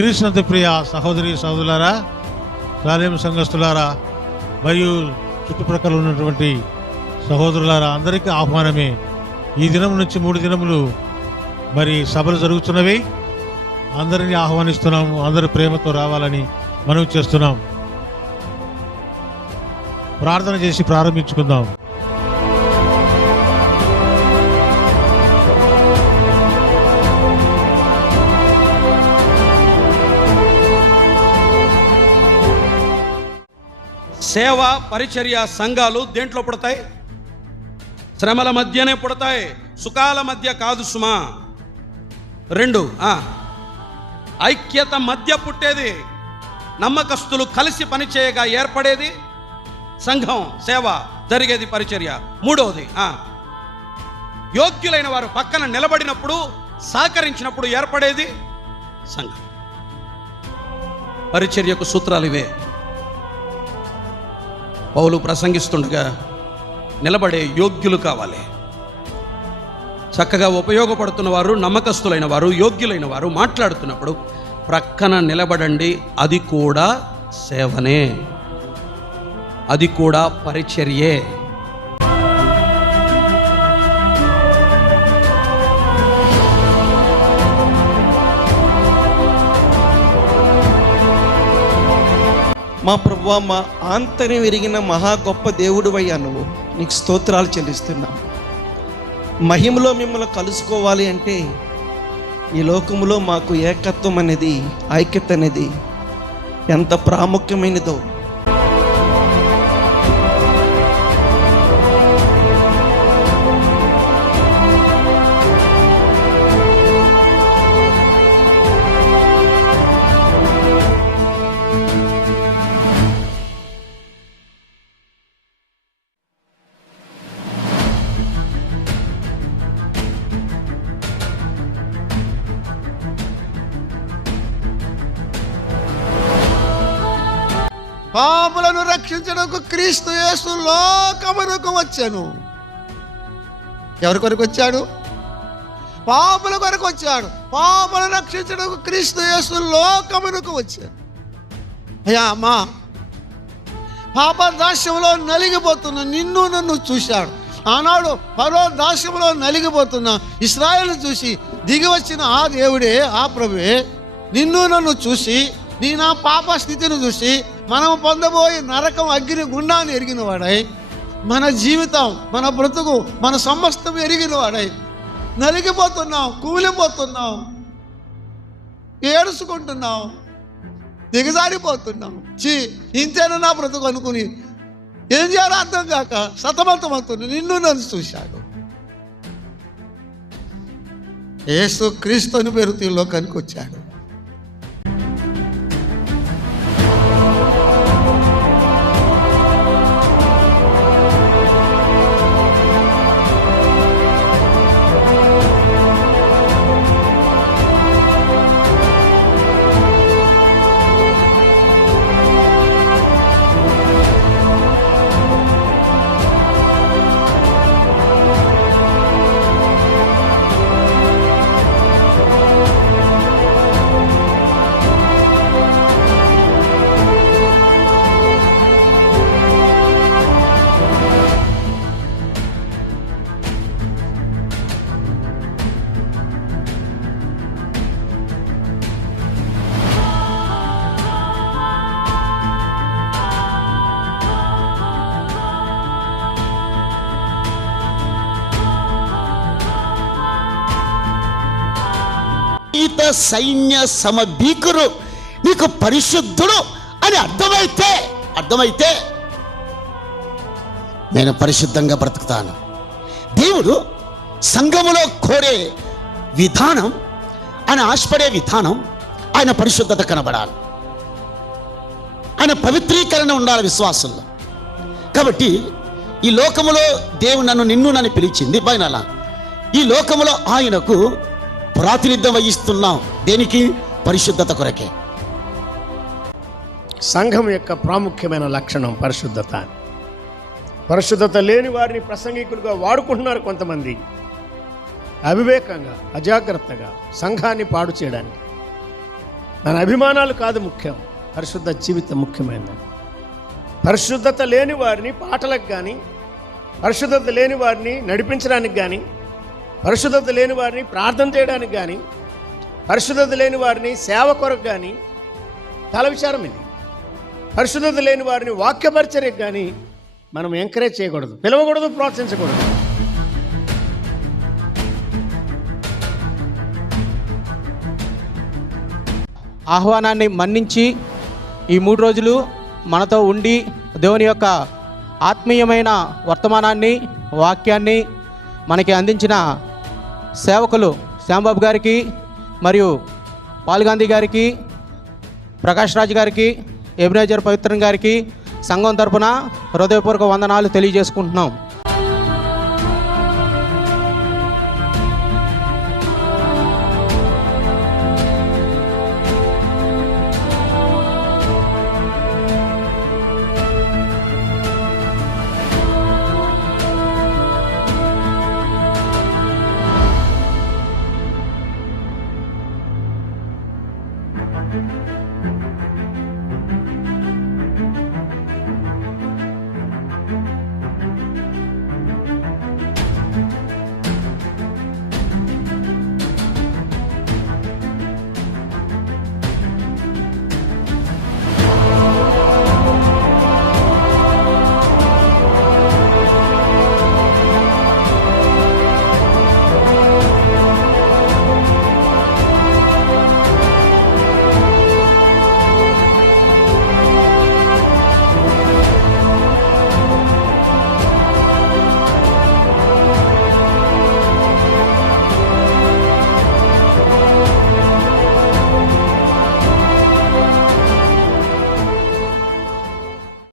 క్రీస్తునందు ప్రియ సహోదరి సహోదరులారా, సాలేం సంఘస్థులారా, మరియు చుట్టుప్రక్కల ఉన్నటువంటి సహోదరులారా, అందరికీ ఆహ్వానమే. ఈ దినం నుంచి 3 దినములు మరి సభలు జరుగుతున్నవి. అందరినీ ఆహ్వానిస్తున్నాము. అందరూ ప్రేమతో రావాలని మనవి చేస్తున్నాం. ప్రార్థన చేసి ప్రారంభించుకుందాం. సేవ, పరిచర్య సంఘాలు దేంట్లో పుడతాయి? శ్రమల మధ్యనే పుడతాయి, సుఖాల మధ్య కాదు సుమా. 2 ఐక్యత మధ్య పుట్టేది, నమ్మకస్తులు కలిసి పనిచేయగా ఏర్పడేది సంఘం, సేవ జరిగేది పరిచర్య. 3వది యోగ్యులైన వారు పక్కన నిలబడినప్పుడు, సహకరించినప్పుడు ఏర్పడేది సంఘం. పరిచర్యకు సూత్రాలు ఇవే. పౌలు ప్రసంగిస్తుండగా నిలబడే యోగ్యులు కావాలి. చక్కగా ఉపయోగపడుతున్న వారు, నమ్మకస్తులైన వారు, యోగ్యులైన వారు మాట్లాడుతున్నప్పుడు ప్రక్కన నిలబడండి. అది కూడా సేవనే, అది కూడా పరిచర్యే. మా ప్రభువా, మా ఆంతర్యం ఎరిగిన మహా గొప్ప దేవుడివయ్యా, నువ్వు నీకు స్తోత్రాలు చెల్లిస్తున్నాం. మహిమలో మిమ్మల్ని కలుసుకోవాలి అంటే ఈ లోకములో మాకు ఏకత్వం అనేది, ఐక్యత అనేది ఎంత ప్రాముఖ్యమైనదో. పాపులను రక్షించడానికి క్రీస్తు యేసు లోకమునకు వచ్చాను. ఎవరి కొరకు వచ్చాడు? పాపుల కొరకు వచ్చాడు. పాపులను రక్షించడానికి క్రీస్తు యేసు లోకమునకు వచ్చాడు. అయ్యా అమ్మా, పాప దాస్యంలో నలిగిపోతున్న నిన్ను నన్ను చూశాడు. ఆనాడు ఫరో దాస్యంలో నలిగిపోతున్న ఇశ్రాయేలు చూసి దిగి వచ్చిన ఆ దేవుడే, ఆ ప్రభువే నిన్ను నన్ను చూసి, నీ నా పాప స్థితిని చూసి, మనం పొందబోయే నరకం, అగ్ని గుండాన్ని ఎరిగిన వాడై, మన జీవితం, మన బ్రతుకు, మన సమస్తం ఎరిగిన వాడై నలిగిపోతున్నాం, కూలిపోతున్నాం, ఏడుచుకుంటున్నాం, దిగజారిపోతున్నాం. ఇంతేనా నా బ్రతుకు అనుకుని ఏం చేయాలో అర్థం కాక సతమతమవుతున్నా నిన్ను నన్ను చూశాడు. యేసు క్రీస్తు అని పేరుతో ఈ లోకానికి వచ్చాడు. సైన్య సమభీకురు నీకు పరిశుద్ధుడు అని అర్థమైతే నేను పరిశుద్ధంగా బ్రతుకుతాను. దేవుడు సంఘములో కోరే విధానం, ఆయన ఆశపడే విధానం, ఆయన పరిశుద్ధత కనబడాలి, ఆయన పవిత్రీకరణ ఉండాలి విశ్వాసంలో. కాబట్టి ఈ లోకములో దేవుడు నిన్ను పిలిచింది బయనలా. ఈ లోకములో ఆయనకు ప్రాతినిధ్యం వహిస్తున్నాం. దేనికి? పరిశుద్ధత కొరకే. సంఘం యొక్క ప్రాముఖ్యమైన లక్షణం పరిశుద్ధత. పరిశుద్ధత లేని వారిని ప్రసంగికులుగా వాడుకుంటున్నారు కొంతమంది, అవివేకంగా, అజాగ్రత్తగా సంఘాన్ని పాడు చేయడానికి. మన అభిమానాలు కాదు ముఖ్యం, పరిశుద్ధ జీవితం ముఖ్యమైనది. పరిశుద్ధత లేని వారిని పాటలకు కానీ, పరిశుద్ధత లేని వారిని నడిపించడానికి కానీ, పరిశుద్ధత లేని వారిని ప్రార్థన చేయడానికి కానీ, పరిశుద్ధత లేని వారిని సేవ కొరకు కానీ చాలా విచారం ఇది. పరిశుద్ధత లేని వారిని వాక్యపరిచర్యకు కానీ మనం ఎంకరేజ్ చేయకూడదు, పిలవకూడదు, ప్రోత్సహించకూడదు. ఆహ్వానాన్ని మన్నించి ఈ 3 రోజులు మనతో ఉండి దేవుని యొక్క ఆత్మీయమైన వర్తమానాన్ని, వాక్యాన్ని మనకి అందించిన సేవకులు శ్యాంబాబు గారికి మరియు పాల్గాంధీ గారికి, ప్రకాష్ రాజ్ గారికి, ఎబినేజర్ పవిత్రన్ గారికి సంఘం తరపున హృదయపూర్వక వందనాలు తెలియజేసుకుంటున్నాం.